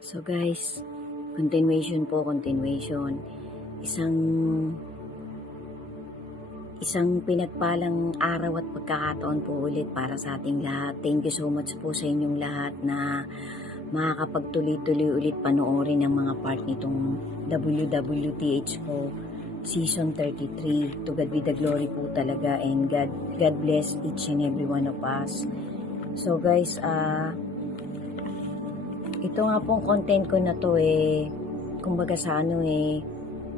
So guys, continuation. Isang pinagpalang araw at pagkakataon po ulit para sa ating lahat. Thank you so much po sa inyong lahat na makakapagtuloy-tuloy ulit panoorin ang mga part nitong WWTH po Season 33. To God be the glory po talaga, and God bless each and every one of us. So guys, ito nga pong content ko na to kumbaga sa yung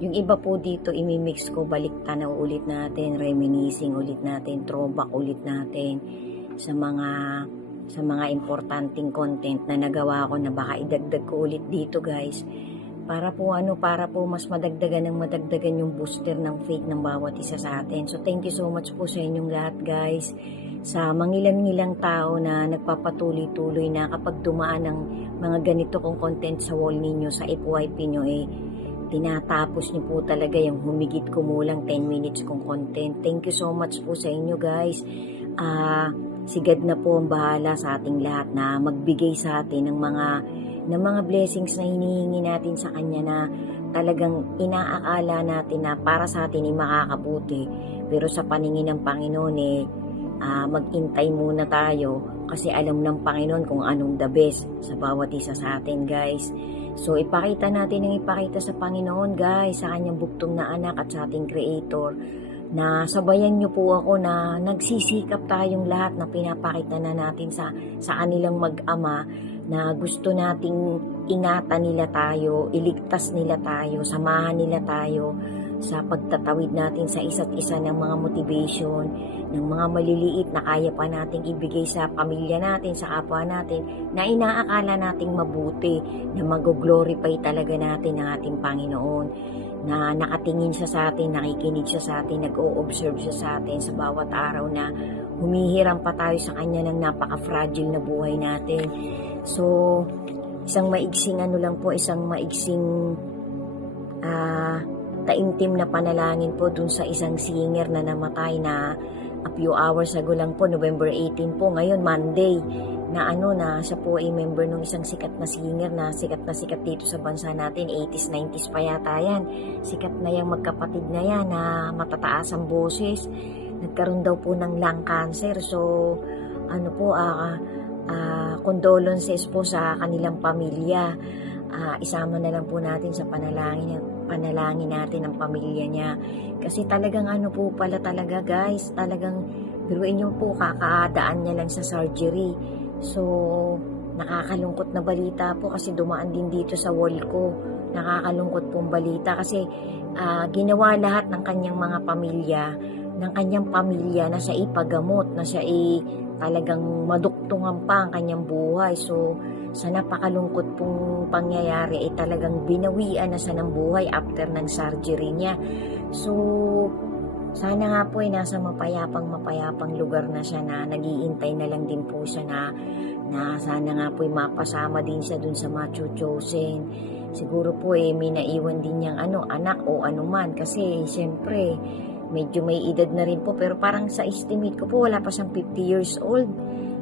iba po dito imimix ko, balik tanaw ulit natin, reminiscing ulit natin, throwback ulit natin sa mga importanteng content na nagawa ko na baka idagdag ko ulit dito guys. Para po mas madagdagan yung booster ng faith ng bawat isa sa atin. So thank you so much po sa inyong lahat guys. Sa mangilan-ngilang tao na nagpapatuloy-tuloy na kapag dumaan ng mga ganito kong content sa wall ninyo, sa FYP nyo tinatapos niyo po talaga yung humigit kumulang 10 minutes kong content. Thank you so much po sa inyo guys. Si God na po ang bahala sa ating lahat na magbigay sa atin ng mga blessings na hinihingi natin sa Kanya na talagang inaakala natin na para sa atin makakabuti. Pero sa paningin ng Panginoon mag-intay muna tayo kasi alam ng Panginoon kung anong the best sa bawat isa sa atin guys. So ipakita natin ang ipakita sa Panginoon guys, sa Kanyang buktong na anak at sa ating Creator, na sabayan niyo po ako na nagsisikap tayong lahat na pinapakita na natin sa kanilang mag-ama na gusto nating ingatan nila tayo, iligtas nila tayo, samahan nila tayo sa pagtatawid natin sa isa't isa ng mga motivation, ng mga maliliit na kaya pa nating ibigay sa pamilya natin, sa kapwa natin, na inaakala nating mabuti, na mag-glorify talaga natin ang ating Panginoon, na nakatingin siya sa atin, nakikinig siya sa atin, nag-o-observe siya sa atin sa bawat araw na humihiram pa tayo sa Kanya ng napaka-fragile na buhay natin. So, isang maigsing taimtim na panalangin po dun sa isang singer na namatay na a few hours ago lang po, November 18 po, ngayon Monday, na siya po ay member ng isang sikat na singer na sikat dito sa bansa natin, 80s, 90s pa yata yan. Sikat na yung magkapatid na yan na matataas ang boses. Nagkaroon daw po ng lung cancer. So, condolences po sa kanilang pamilya. Isama na lang po natin sa panalangin natin ang pamilya niya. Kasi talagang po pala talaga guys, talagang biruin niyo po, kakaadaan niya lang sa surgery. So, nakakalungkot na balita po kasi dumaan din dito sa wall ko. Nakakalungkot pong balita kasi ginawa lahat ng kanyang mga pamilya, na siya ipagamot, na siya talagang maduktungan pa ang kanyang buhay. So, sa napakalungkot pong pangyayari talagang binawian na siya ng buhay after ng surgery niya. So, sana nga po nasa mapayapang lugar na siya, na nag-iintay na lang din po siya na sana nga po mapasama din siya dun sa machuchosen. Siguro po may naiwan din niyang anak o anuman, kasi siyempre medyo may edad na rin po, pero parang sa estimate ko po wala pa siyang 50 years old.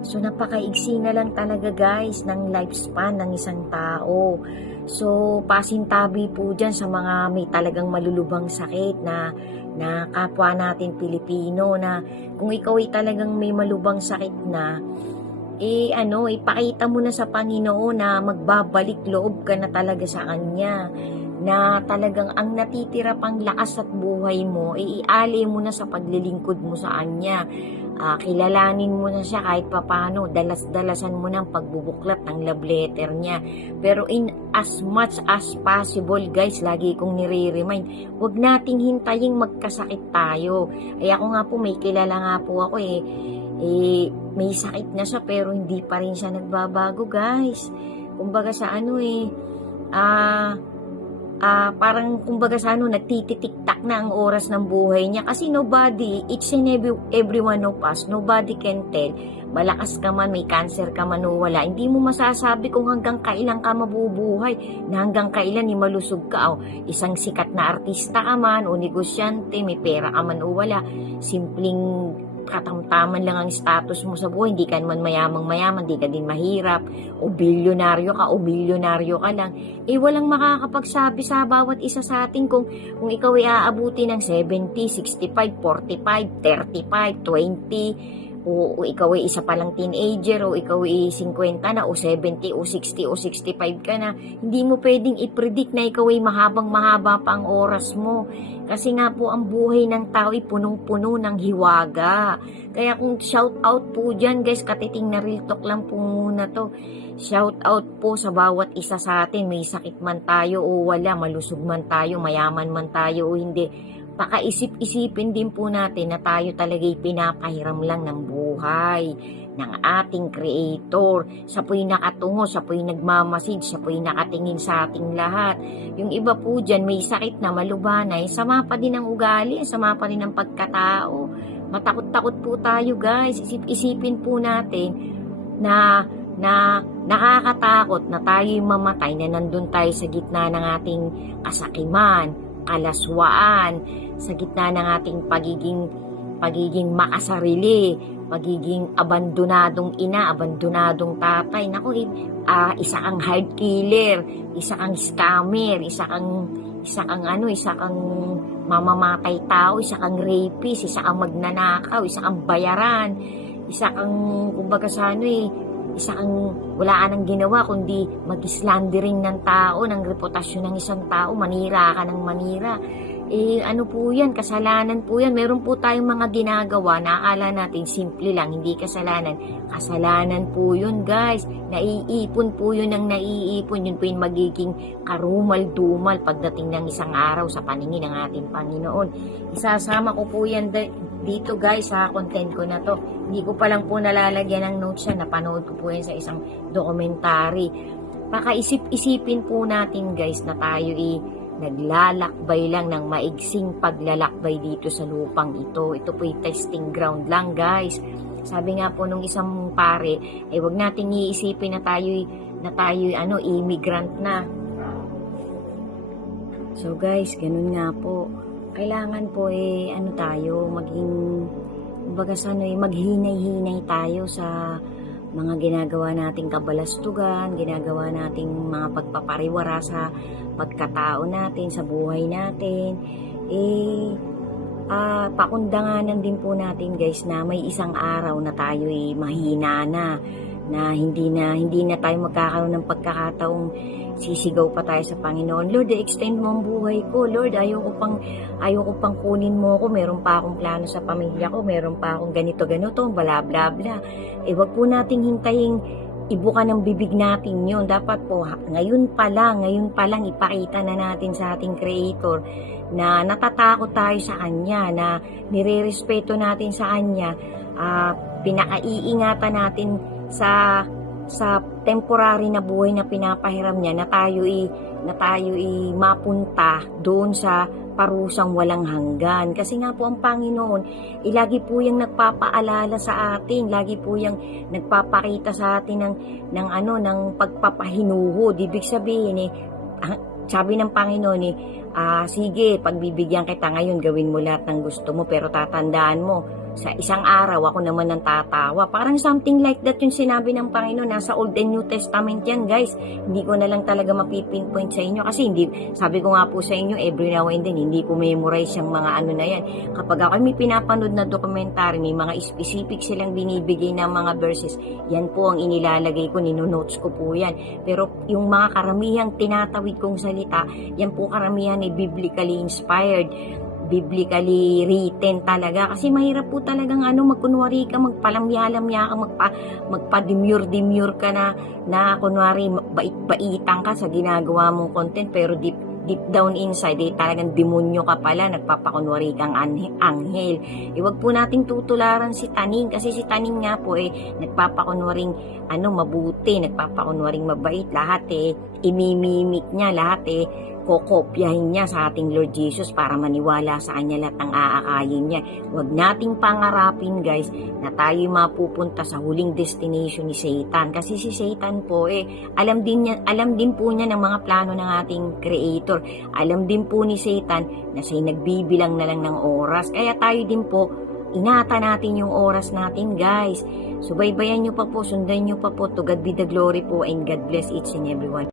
So napakaigsi na lang talaga guys ng lifespan ng isang tao. So pasintabi po dyan sa mga may talagang malulubang sakit na kapwa natin Pilipino, na kung ikaw talagang may malubang sakit na, ipakita mo na sa Panginoon na magbabalik loob ka na talaga sa Kanya, na talagang ang natitira pang lakas at buhay mo, iali mo na sa paglilingkod mo sa Kanya. Kilalanin mo na siya kahit papano, dalas-dalasan mo ng pagbubuklat ng love letter niya. Pero in as much as possible guys, lagi kong nire-remind, huwag nating hintaying magkasakit tayo. Ako nga po, may kilala nga po ako may sakit na siya pero hindi pa rin siya nagbabago guys. Kumbaga sa parang kumbaga sa nagtititik-tak na ang oras ng buhay niya, kasi nobody, each and every one of us, nobody can tell, malakas ka man, may cancer ka man o wala, hindi mo masasabi kung hanggang kailan ka mabubuhay, na hanggang kailan malusog ka, o isang sikat na artista ka man o negosyante, may pera ka man o wala, simpleng katamtaman lang ang status mo sa buhay, hindi ka naman mayamang-mayaman, hindi ka din mahirap, o bilyonaryo ka, o milyonaryo ka lang, walang makakapagsabi sa bawat isa sa atin kung ikaw ay aabuti ng 70, 65, 45, 35, 20, o ikaw ay isa palang teenager, o ikaw ay 50 na, o 70, o 60, o 65 ka na. Hindi mo pwedeng i-predict na ikaw ay mahabang-mahaba pa ang oras mo. Kasi nga po, ang buhay ng tao ay punong-puno ng hiwaga. Kaya kung shout out po dyan, guys, katiting na real talk lang po muna to. Shout out po sa bawat isa sa atin, may sakit man tayo o wala, malusog man tayo, mayaman man tayo o hindi. Pakaisip-isipin din po natin na tayo talaga'y pinapahiram lang ng buhay ng ating Creator. Siya po'y nakatungo, siya po'y nagmamasid, siya po'y nakatingin sa ating lahat. Yung iba po dyan, may sakit na malubanay, sama pa din ang ugali, sama pa din ang pagkatao. Matakot-takot po tayo, guys. Isip-isipin po natin na nakakatakot na tayo'y mamatay, na nandun tayo sa gitna ng ating kasakiman, kalaswaan, sa gitna ng ating pagiging makasarili, pagiging abandonadong ina, abandonadong tatay. Naku, isa kang hard killer, isa kang scammer, isa kang mamamatay tao, isa kang rapist, isa kang magnanakaw, isa kang bayaran, isa kang isa kang wala ka nang ginawa kundi mag-slandering ng tao, ng reputasyon ng isang tao, manira ka ng manira. Ano po yan, kasalanan po yan. Meron po tayong mga ginagawa na akala natin simple lang, hindi kasalanan. Kasalanan po yun, guys. Naiipon po yun ng naiipon. Yun po yung magiging karumal-dumal pagdating ng isang araw sa paningin ng ating Panginoon. Isasama ko po yan dito, guys, sa content ko na to. Hindi ko pa lang po nalalagyan ng notes yan. Napanood ko po yan sa isang documentary. Pakaisip-isipin po natin, guys, na tayo naglalakbay lang ng maigsing paglalakbay dito sa lupang ito. Ito po yung testing ground lang, guys. Sabi nga po nung isang pare, wag nating iisipin na tayo immigrant na. So guys, ganun nga po. Kailangan po maghinay-hinay tayo sa mga ginagawa nating kabalastugan, ginagawa nating mga pagpapariwara sa pagkatao natin, sa buhay natin. Pakundanganan din po natin, guys, na may isang araw na tayo mahina na hindi na tayo magkakaroon ng pagkakataong sisigaw pa tayo sa Panginoon. Lord, extend mo ang buhay ko. Lord, ayoko pang kunin mo ko. Meron pa akong plano sa pamilya ko. Meron pa akong ganito, bla bla bla. Wag po nating hintayin ibuka ng bibig natin yun. Dapat po, ngayon pa lang ipakita na natin sa ating Creator na natatakot tayo sa Kanya, na nire-respeto natin sa Kanya, pinakaiingatan natin sa temporary na buhay na pinapahiram niya, na tayo mapunta doon sa parusang walang hanggan. Kasi nga po ang Panginoon, lagi po yung nagpapaalala sa atin, lagi po yung nagpapakita sa atin ng pagpapahinuhod. Ibig sabihin sabi ng Panginoon sige, pagbibigyan kita ngayon, gawin mo lahat ng gusto mo, pero tatandaan mo, sa isang araw ako naman ang tatawa. Parang something like that yung sinabi ng Panginoon. Nasa Old and New Testament yan, guys. Hindi ko na lang talaga mapipinpoint sa inyo kasi sabi ko nga po sa inyo, every now and then, hindi ko memorize yung mga na yan. Kapag ako may pinapanood na documentary, may mga specific silang binibigay na mga verses, yan po ang inilalagay ko, ninonotes ko po yan. Pero yung mga karamihang tinatawid kong salita, yan po karamihan ay biblically inspired, biblically written talaga. Kasi mahirap po talagang magkunwari ka, magpalamya-lamya ka, magpa-demure ka na kunwari bait-baitang ka sa ginagawa mong content, pero deep down inside, talagang demonyo ka pala, nagpapakunwari kang anghel. Huwag po nating tutularan si Taning, kasi si Taning nga po nagpapakunwaring mabuti, nagpapakunwaring mabait, lahat imimimik niya, lahat kokopyahin niya sa ating Lord Jesus para maniwala sa Kanya lahat ng aakayin niya. Huwag nating pangarapin, guys, na tayo mapupunta sa huling destination ni Satan. Kasi si Satan po, alam din po niya ng mga plano ng ating Creator. Alam din po ni Satan na siya'y nagbibilang na lang ng oras. Kaya tayo din po, Ingatan natin yung oras natin, guys. Subaybayan nyo pa po, sundan nyo pa po. To God be the glory po, and God bless each and everyone.